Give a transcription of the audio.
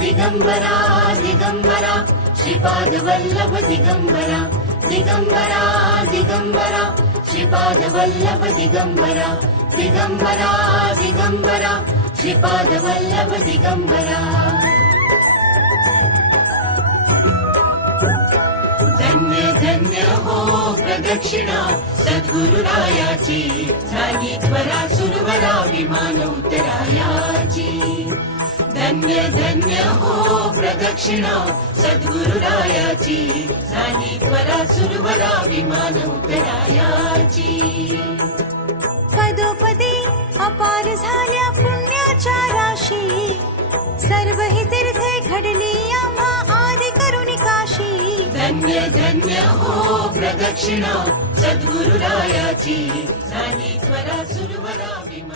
दिगंबरा दिगंबरा श्रीपाद वल्लभ दिगंबरा दिगंबरा दिगंबरा श्रीपाद वल्लभ दिगंबरा दिगंबरा दिगंबरा श्रीपाद वल्लभ दिगंबरा धन्य धन्य हो प्रदक्षिणा सद्गुरुरायाची झाली त्वरा सुरवरा विमान उतरायाची धन्य धन्य हो प्रदक्षिणा सद्गुरुरायाची झाली त्वरा सुरवरा विमान उतरायाची पदोपदी अपार झाल्या पुण्याच्या राशी सर्व ही तीर्थे घडली आम्हा आदि करुणी काशी धन्य धन्य हो प्रदक्षिणा सद्गुरुरायाची झाली त्वरा सुरवरा विमान